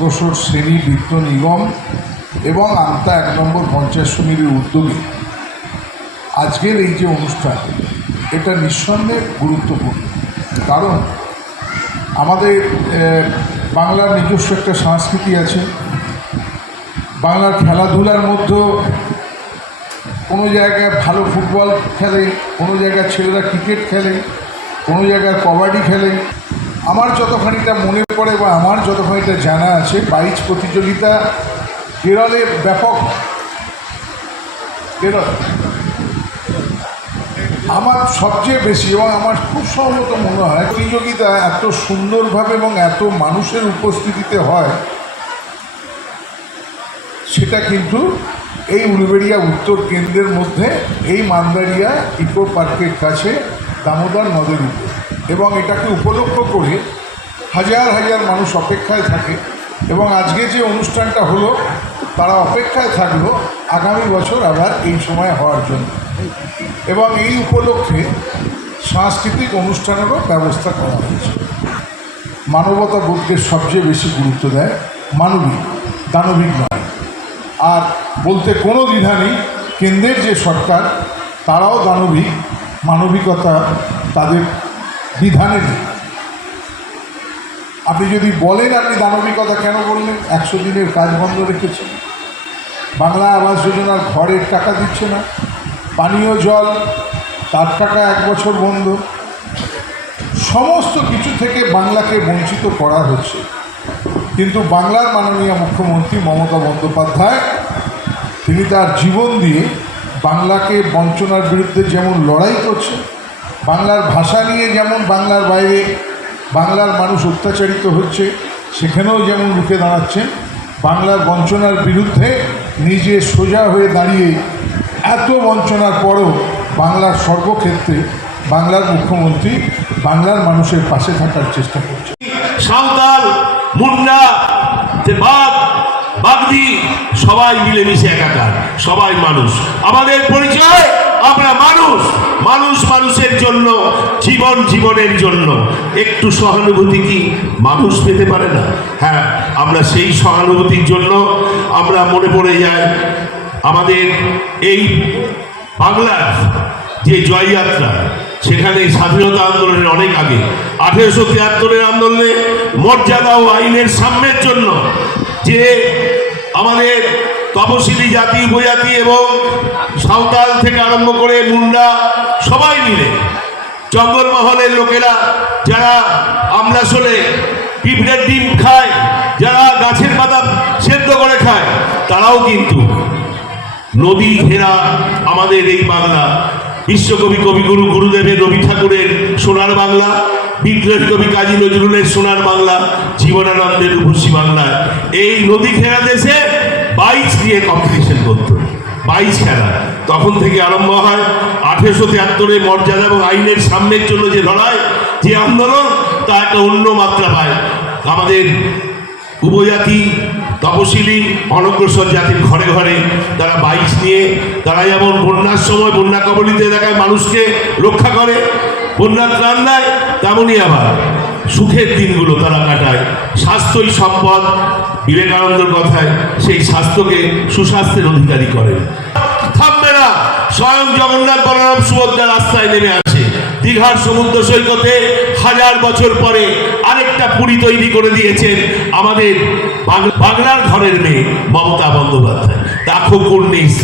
দোসর শ্রেণি বৃত্ত নিগম এবং আমতা এক নম্বর পঞ্চায়েত সমিতির উদ্যোগে আজকের এই যে অনুষ্ঠান, এটা নিঃসন্দেহে গুরুত্বপূর্ণ। কারণ আমাদের বাংলার নিজস্ব একটা সংস্কৃতি আছে। বাংলার খেলাধুলার মধ্যেও কোনো জায়গায় ভালো ফুটবল খেলে, কোনো জায়গায় ছেলেরা ক্রিকেট খেলে, কোনো জায়গায় কবাডি খেলে। আমার যতখানিটা মনে পড়ে বা আমার যতখানিটা জানা আছে, বাইচ প্রতিযোগিতা কেরলে ব্যাপক। কেরল। আমার সবচেয়ে বেশি এবং আমার খুব সহমত মনে হয়, প্রতিযোগিতা এত সুন্দরভাবে এবং এত মানুষের উপস্থিতিতে হয়, সেটা কিন্তু এই উলুবেড়িয়া উত্তর কেন্দ্রের মধ্যে, এই মান্দারিয়া ইকো পার্কের কাছে দামোদর নদের উপর। এবং এটাকে উপলক্ষ করে হাজার হাজার মানুষ অপেক্ষায় থাকে এবং আজকে যে অনুষ্ঠানটা হলো, তারা অপেক্ষায় থাকল আগামী বছর আবার এই সময় হওয়ার জন্য। এবং এই উপলক্ষে সাংস্কৃতিক অনুষ্ঠানেরও ব্যবস্থা করা হয়েছে। মানবতা বোধকে সবচেয়ে বেশি গুরুত্ব দেয় মানবিক, দানবিক নয়। আর বলতে কোনো দ্বিধা নেই, কেন্দ্রের যে সরকার, তারাও দানবিক, মানবিকতা তাদের বিধানে আপনি যদি বলেন আপনি দানবিকতা কেন বললেন? একশো দিনের কাজ বন্ধ রেখেছেন। বাংলা আবাস যোজনার ঘরের টাকা দিচ্ছে না। পানীয় জল, তার টাকা এক বছর বন্ধ। সমস্ত কিছু থেকে বাংলাকে বঞ্চিত করা হচ্ছে। কিন্তু বাংলার মাননীয় মুখ্যমন্ত্রী মমতা বন্দ্যোপাধ্যায়, তিনি তার জীবন দিয়ে বাংলাকে বঞ্চনার বিরুদ্ধে যেমন লড়াই করছে বাংলার ভাষা নিয়ে যেমন বাংলার বাইরে বাংলার মানুষ অত্যাচারিত হচ্ছে, সেখানেও যেমন রুখে দাঁড়াচ্ছেন, বাংলার বঞ্চনার বিরুদ্ধে নিজে সোজা হয়ে দাঁড়িয়ে এত বঞ্চনার পরও বাংলার সর্বক্ষেত্রে বাংলার মুখ্যমন্ত্রী বাংলার মানুষের পাশে থাকার চেষ্টা করছে। সাঁওতাল মুন্ডা বাঘ, বাগদি, সবাই মিলেমিশে একাকার, সবাই মানুষ। আমাদের পরিচয়, আমরা মানুষ। জীবন জীবনের জন্য। একটু সহানুভূতি কি মানুষ পেতে পারে না? হ্যাঁ আমরা সেই সহানুভূতির জন্য আমরা মনে পড়ে যাই আমাদের এই বাংলার যে জয়যাত্রা, সেখানে স্বাধীনতা আন্দোলনের অনেক আগে, আঠেরোশো তিয়াত্তরের আন্দোলনে মর্যাদা ও আইনের সাম্যের জন্য যে আমাদের তপশিলি জাতি, উপজাতি এবং সাঁওতাল থেকে আরম্ভ করে মুন্ডা সবাই মিলে জঙ্গলমহলের লোকেরা, যারা আমলাসলে পিঁপড়ের ডিম খায়, যারা গাছের পাতা সেদ্ধ করে খায়, তারাও কিন্তু নদী ঘেরা আমাদের এই বাংলা। বিশ্বকবি কবিগুরু গুরুদেবের, রবি ঠাকুরের সোনার বাংলা বিদ্রোহী কবি কাজী নজরুলের সোনার বাংলা, জীবনানন্দের রূপসী বাংলা। এই নদী ঘেরা দেশে বাইচ দিয়ে কম্পিটিশন করত। বাইচ খেলা তখন থেকে আরম্ভ হয় আঠেরোশো তিয়াত্তরে মর্যাদা এবং আইনের সাম্যের জন্য যে লড়াই, যে আন্দোলন, তা একটা অন্য মাত্রা পায়। আমাদের উপজাতি তপশিলি অনগ্রসর জাতির ঘরে ঘরে তারা বাইচ নিয়ে তারা যেমন বন্যার সময় বন্যা কবলিতে এলাকায় মানুষকে রক্ষা করে, বন্যার ত্রাণ দেয়, তেমনই আবার। সুখের দিনগুলো তারা কাটায়। স্বাস্থ্যই সম্পদ, বিবেকানন্দের কথায় সেই স্বাস্থ্যকে সুস্বাস্থ্যের অধিকারী করেন। থামবে না, স্বয়ং জগন্নাথ বলরাম সুভদ্রা রাস্তায় নেমে আসে। দীঘার সমুদ্র সৈকতে হাজার বছর পরে আরেকটা পুরী তৈরি করে দিয়েছেন আমাদের বাংলার ঘরের মেয়ে মমতা বন্দ্যোপাধ্যায়। দেখো কর্নিশ।